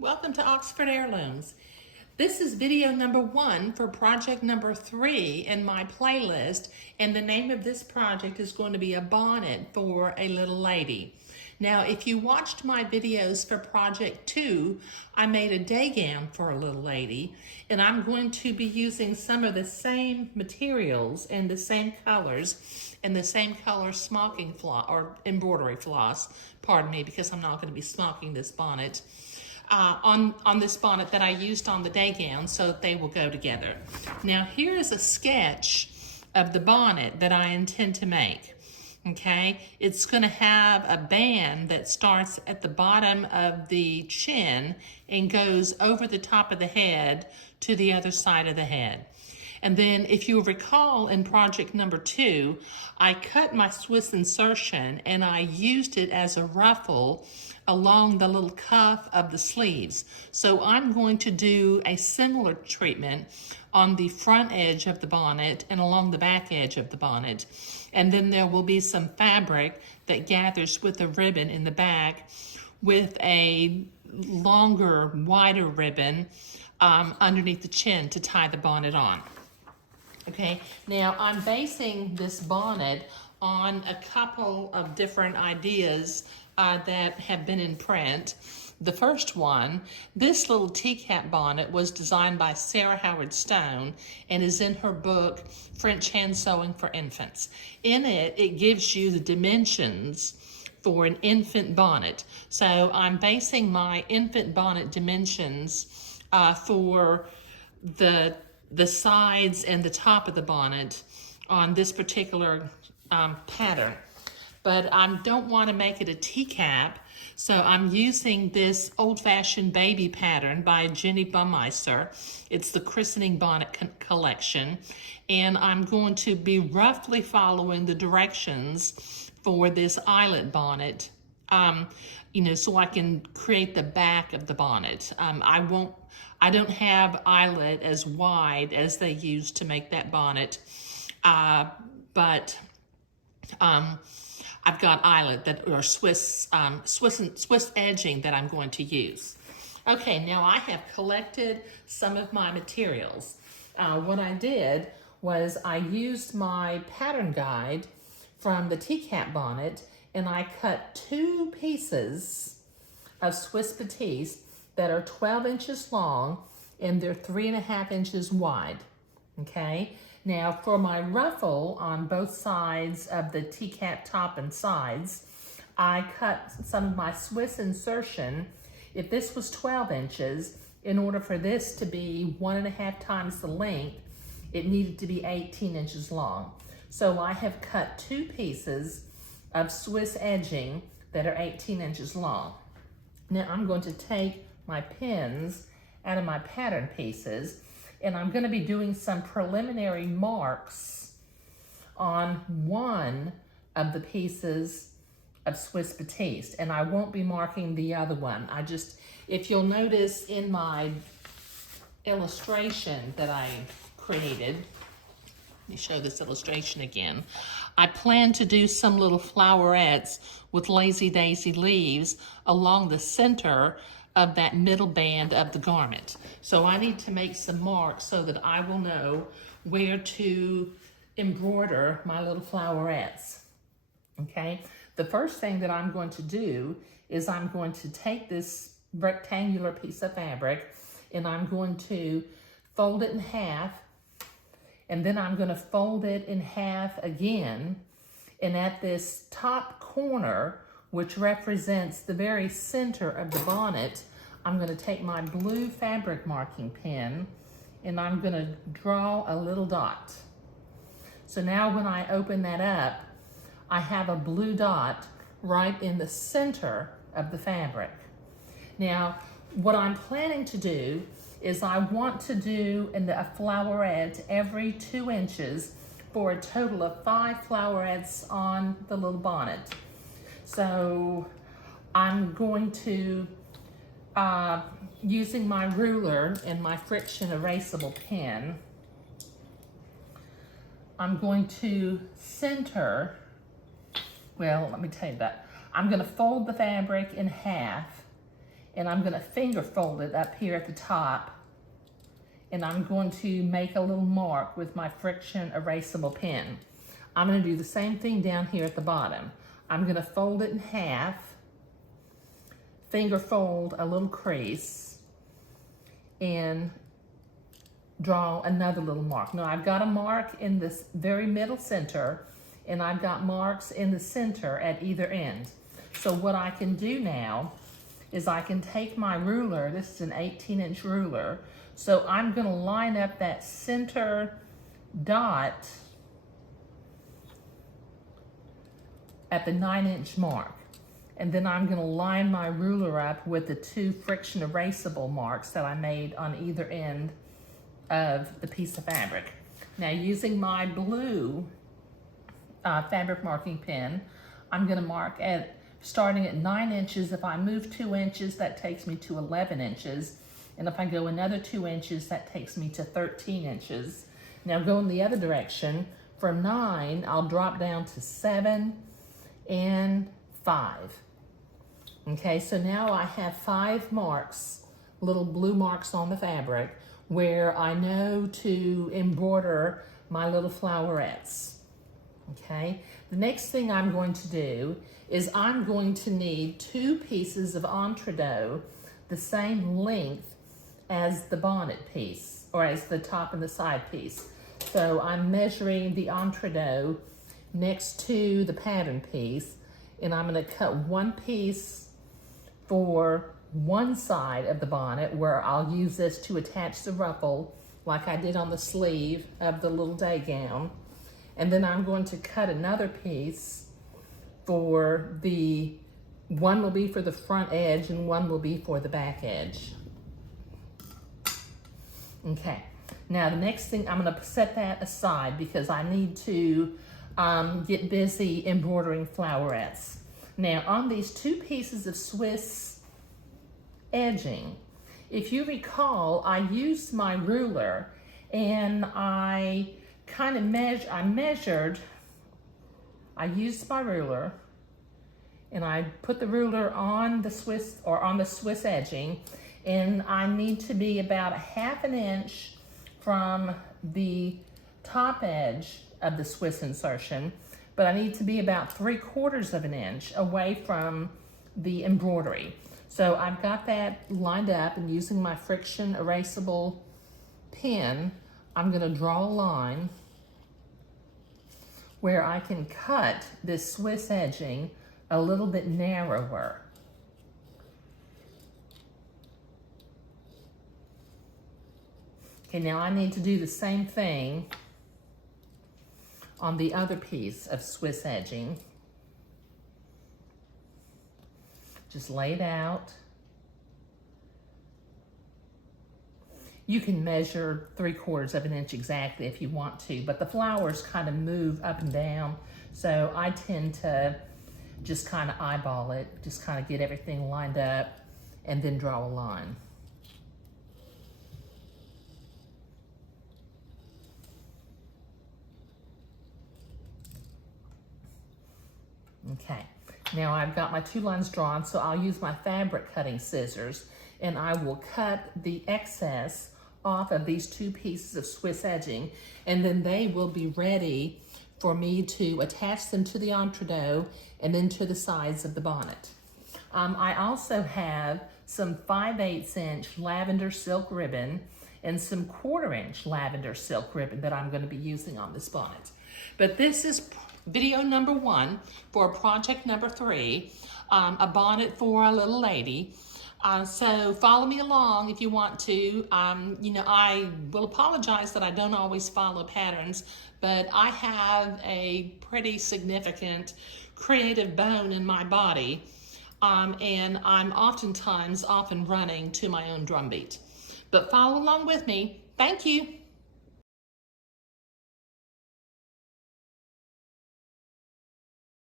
Welcome to Oxford Heirlooms. This is video number 1 for project number 3 in my playlist, and the name of this project is going to be a bonnet for a little lady. Now, if you watched my videos for project 2, I made a day gown for a little lady, and I'm going to be using some of the same materials and the same colors and the same color smocking floss or embroidery floss, pardon me, because I'm not going to be smocking this bonnet. On this bonnet that I used on the day gown, so that they will go together. Now here is a sketch of the bonnet that I intend to make. Okay, it's going to have a band that starts at the bottom of the chin and goes over the top of the head to the other side of the head. And then if you recall in project number 2, I cut my Swiss insertion and I used it as a ruffle along the little cuff of the sleeves. So I'm going to do a similar treatment on the front edge of the bonnet and along the back edge of the bonnet. And then there will be some fabric that gathers with a ribbon in the back with a longer, wider ribbon underneath the chin to tie the bonnet on. Okay, now I'm basing this bonnet on a couple of different ideas that have been in print. The first one, this little teacup bonnet was designed by Sarah Howard Stone and is in her book, French Hand Sewing for Infants. In it, it gives you the dimensions for an infant bonnet. So I'm basing my infant bonnet dimensions for the sides and the top of the bonnet on this particular pattern. But I don't want to make it a teacup, so I'm using this old-fashioned baby pattern by Jenny Baumeister. It's the Christening Bonnet collection, and I'm going to be roughly following the directions for this eyelet bonnet, so I can create the back of the bonnet. I don't have eyelet as wide as they used to make that bonnet, but I've got eyelet that are Swiss edging that I'm going to use. Okay, now I have collected some of my materials. What I did was I used my pattern guide from the teacup bonnet and I cut 2 pieces of Swiss batiste that are 12 inches long and they're 3.5 inches wide. Okay. Now for my ruffle on both sides of the teacup top and sides, I cut some of my Swiss insertion. If this was 12 inches, in order for this to be 1.5 times the length, it needed to be 18 inches long. So I have cut 2 pieces of Swiss edging that are 18 inches long. Now I'm going to take my pins out of my pattern pieces and I'm going to be doing some preliminary marks on one of the pieces of Swiss batiste, and I won't be marking the other one. If you'll notice in my illustration that I created, let me show this illustration again. I plan to do some little flowerets with lazy daisy leaves along the center of that middle band of the garment. So I need to make some marks so that I will know where to embroider my little flowerets. Okay, the first thing that I'm going to do is I'm going to take this rectangular piece of fabric and I'm going to fold it in half, and then I'm going to fold it in half again, and at this top corner, which represents the very center of the bonnet, I'm going to take my blue fabric marking pen and I'm going to draw a little dot. So now when I open that up, I have a blue dot right in the center of the fabric. Now, what I'm planning to do is I want to do a flowerette every 2 inches for a total of 5 flowerets on the little bonnet. So I'm going to, using my ruler and my friction erasable pen, I'm going to center, well, let me tell you that. I'm going to fold the fabric in half and I'm gonna finger fold it up here at the top, and I'm going to make a little mark with my friction erasable pen. I'm gonna do the same thing down here at the bottom. I'm gonna fold it in half, finger fold a little crease, and draw another little mark. Now I've got a mark in this very middle center, and I've got marks in the center at either end. So what I can do now is I can take my ruler, this is an 18-inch ruler, so I'm gonna line up that center dot at the 9-inch mark. And then I'm gonna line my ruler up with the 2 friction erasable marks that I made on either end of the piece of fabric. Now using my blue fabric marking pen, I'm gonna mark at starting at 9 inches. If I move 2 inches, that takes me to 11 inches. And if I go another 2 inches, that takes me to 13 inches. Now going the other direction, from 9, I'll drop down to 7 and 5. Okay, so now I have 5 marks, little blue marks on the fabric, where I know to embroider my little flowerettes. Okay, the next thing I'm going to do is I'm going to need 2 pieces of entredot the same length as the bonnet piece, or as the top and the side piece. So I'm measuring the entredot next to the pattern piece, and I'm going to cut 1 piece for one side of the bonnet, where I'll use this to attach the ruffle like I did on the sleeve of the little day gown. And then I'm going to cut another piece for one will be for the front edge and one will be for the back edge. Okay, now the next thing, I'm gonna set that aside because I need to get busy embroidering flowerettes. Now on these 2 pieces of Swiss edging, if you recall, I used my ruler and I used my ruler and I put the ruler on the Swiss edging, and I need to be about 1/2 inch from the top edge of the Swiss insertion, but I need to be about 3/4 inch away from the embroidery. So I've got that lined up, and using my friction erasable pen, I'm gonna draw a line where I can cut this Swiss edging a little bit narrower. Okay, now I need to do the same thing on the other piece of Swiss edging. Just lay it out. You can measure 3/4 inch exactly if you want to, but the flowers kind of move up and down, so I tend to just kind of eyeball it, just kind of get everything lined up, and then draw a line. Okay, now I've got my 2 lines drawn, so I'll use my fabric cutting scissors, and I will cut the excess off of these 2 pieces of Swiss edging, and then they will be ready for me to attach them to the entredot and then to the sides of the bonnet. I also have some 5/8 inch lavender silk ribbon and some 1/4 inch lavender silk ribbon that I'm going to be using on this bonnet. But this is video number 1 for project number 3, a bonnet for a little lady. So follow me along if you want to. You know, I will apologize that I don't always follow patterns, but I have a pretty significant creative bone in my body, and I'm often running to my own drumbeat. But follow along with me. Thank you.